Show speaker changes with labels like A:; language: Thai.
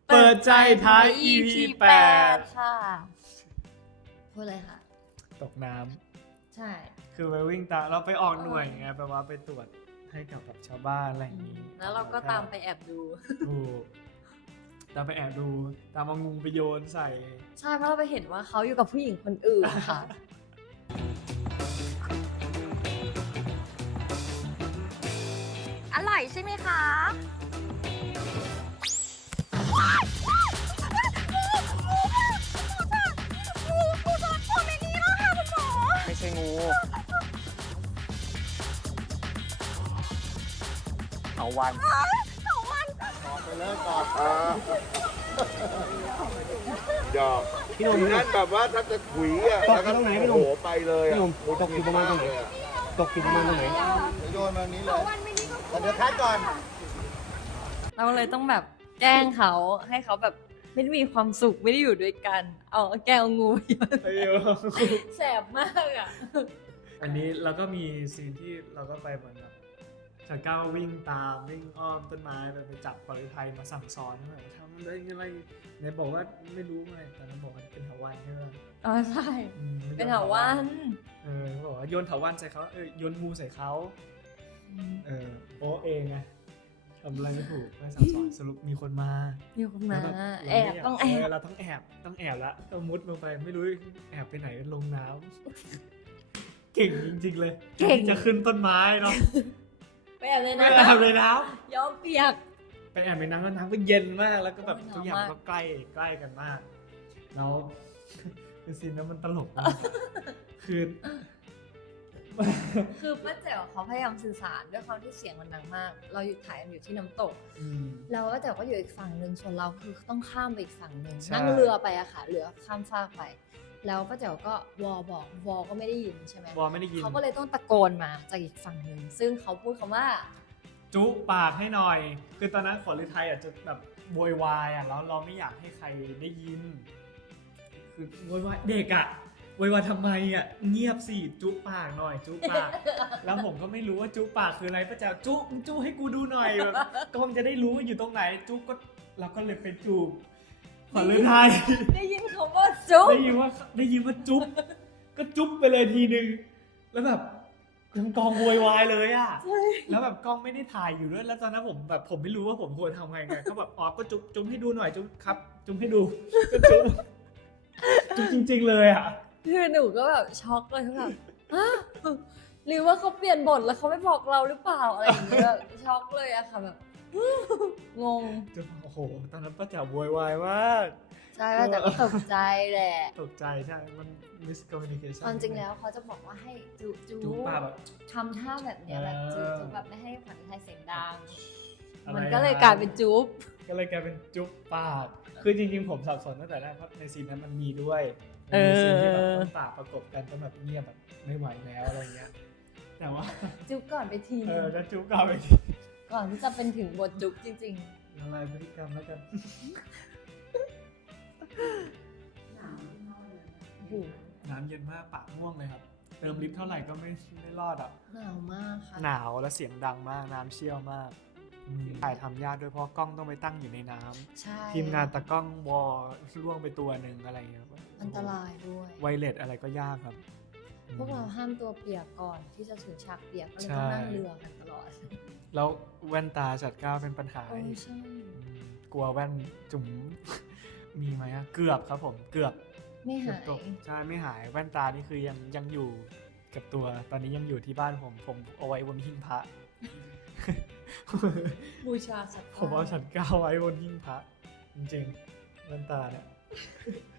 A: เปิดใจท้าย EP 8
B: ค่ะพูดเลยค่ะ
A: ตกน้
B: ำใช่
A: คือไปวิ่งตามเราไปออกหน่วยไงแปลว่าไปตรวจให้กับแบบชาวบ้านอะไรอย่างนี้
B: แล้วเราก็ตามไปแอบดู
A: ถูกตามไปแอบดูตามเอางูไปโยนใส่
B: ใช่เพราะเราไปเห็นว่าเขาอยู่กับผู้หญิงคนอื่นค่ะ อร่อยใช่ไหมคะ
A: ไม่ใช่งูเถาวัลย์
C: ไปเลยก่อนหยอกพี่หนุ่มนั่นแบบว่าถ้าจะถุยอ่ะแล้วก็ตรงไหนพี่หนุ่มโอ้ไปเลยพี่หนุ่มตกอยู่ประมาณตรงไหนตกอยู่ประมาณตรงไหนโยนมานี้เลยเดี๋ยวคัดก่อน
B: เราเลยต้องแบบแกล้งเขาให้เขาแบบไม่ได้มีความสุขไม่ได้อยู่ด้วยกันเอาแกล้งเอางูไปโยนแสบมากอ่ะ
A: อันนี้เราก็มีซีนที่เราก็ไปเหมือนแบบชาก้าววิ่งตามวิ่งอ้อมต้นไม้ไปจับปริไทยมาสั่งสอนหน่อยทำอะไรเนี่ยบอกว่าไม่รู้ไงแต่นั้นบอกว่าเป็นเถาวัลย์ใช่ไหม
B: อ๋อใช่
A: ไม่
B: เป็นเถาวัลย์
A: บอกว่าโยนเถาวัลย์ใส่เขาโยนงูใส่เขาโป๊ะเองไงทำอะไรไม่ถูกไม่สั่งสอนสรุปมีคนมา
B: มีคนมา
A: ล้วบบ
B: แอบต้องแอบ
A: เราต้องแอบละต้องมุดลงไปไม่รู้แอบไปไหนลงน้ำเก่งจริงๆเลยจะขึ้นต้นไม้เนาะ
B: ไปแอบใน
A: ไม่
B: น้
A: แอบเลยน้
B: ำย้อมเปียก
A: ำไปแอบในน้ำแล้วน้ำก็เย็นมากแล้วก็แบบ
B: โอ้ย
A: ทุกอย่าง
B: หนาวมาก
A: ก็ใกล้กันมากแล้ว คือซีนนั้นมันตลกมาก คือ
B: คือป้าแจ๋วเขาพยายามสื่อสารด้วยความที่เสียงมันดังมาก เราอยู่ถ่ายกันอยู่ที่น้ำตก แล้วป้าแจ๋วก็อยู่อีกฝั่งหนึ่งส่วนเราคือต้องข้ามไปอีกฝั่งหนึ่ง
A: ใช่
B: นั่งเรือไปอะค่ะเรือข้ามฟากไป แล้วป้าแจ๋วก็บอกวอก็ไม่ได้ยินใช่ไหม
A: บอลไม่ได้ยิน
B: เขาก็เลยต้องตะโกนมาจากอีกฝั่งหนึ่งซึ่งเขาพูดคำว่า
A: จุปากให้หน่อย คือตอนนั้นขอฤทัยอาจจะแบบโวยวายแล้วเราไม่อยากให้ใครได้ยิน คือโวยวายเด็กโวยวายทำไมเงียบสิจุปากหน่อยจุปาก แล้วผมก็ไม่รู้ว่าจุปากคืออะไรป้าแจ๋วจุให้กูดูหน่อยแบบกล้องจะได้รู้ว่าอยู่ตรงไหนจุก็เราก็เลยไปจูบขอฤทัย
B: ได้ยินคำว่าจุ๊บ
A: ได้ยินว่าจุ๊บก็จุ๊บไปเลยทีนึงแล้วแบบกองโวยวายเลยแล้วแบบกล้องไม่ได้ถ่ายอยู่ด้วยแล้วตอนนั้นผมไม่รู้ว่าผมควรทำไงก็แบบอ๋อก็จุ๊บให้ดูหน่อยจุ๊บครับจุ๊บให้ดูก็จุ๊บจริงๆเลย
B: คือหนูก็แบบช็อกเลยแบบฮะหรือว่าเขาเปลี่ยนบทแล้วเขาไม่บอกเราหรือเปล่าอะไรอย่างเงี้ยแบบช็อกเลยอะค่ะแบบ งง
A: โอ้โหตอนนั้นป้าแจ๋วโวยวายมาก
B: ใช่แต่ก็ตกใจแหละ
A: ตกใจใช่มัน miscommunication
B: ความจริงแล้วเขาจะบอกว่าให้จู
A: จุ๊บปากแบบ
B: ทำท่าแบบเนี้ยแบบจูแบบไม่ให้ขวัญไทยเสียงดัง
A: อะไร
B: มันก็เลยกลายเป็นจุ๊บ
A: ก็เลยกลายเป็นจุ๊บปาก คือจริงๆผมสับสนตั้งแต่แรกเพราะในซีนนั้นมันมีด้วยมีซีนที่แบบต้องปากประกบกันต้องแบบเงียบแบบไม่ไหวแล้วอะไรเงี้ย แต่ว่า
B: จุ๊บก่อนไปที
A: จะจุ๊บก่อนไปที
B: ก่อนที่จะเป็นถึงบทจุ๊บจริง
A: ละลายพฤติกรรมแล้วกัน
B: ๆโอ้โห
A: น้ำเย็นมากปากม่วงเลยครับ เติมลิฟต์เท่าไหร่ก็ไม่รอด
B: หนาวมากค่ะ
A: หนาวและเสียงดังมากน้ำเชี่ยวมากถ่ายทำยากด้วยเพราะกล้องต้องไปตั้งอยู่ในน้ำ
B: ใช่
A: ทีมงานตากล้องวอล่วงไปตัวหนึ่งอะไรเงี้ย
B: อันตรายด้วย
A: ไวเลสอะไรก็ยากครับ
B: พวกเราห้ามตัวเปียกก่อนที่จะถึงฉากเปียกก็เลย
A: ใช่
B: ต้องนั่งเรือกันตลอด
A: แล้วแว่นตาจัดก้าวเป็นปัญหาอีก
B: ใช่
A: กลัวแว่นจุ๋ม มีไหมเกือบครับผมเกือบ
B: ไม่หาย
A: ตกใช่ไม่หายแว่นตานี่คือยังอยู่กับตัวตอนนี้ยังอยู่ที่บ้านผมเอาไว้บนหิ้งพระ
B: บูชาสัก
A: ผมเอาฉันก้าวไว้บนหิ้งพระจริงๆแว่นตาเนี่ย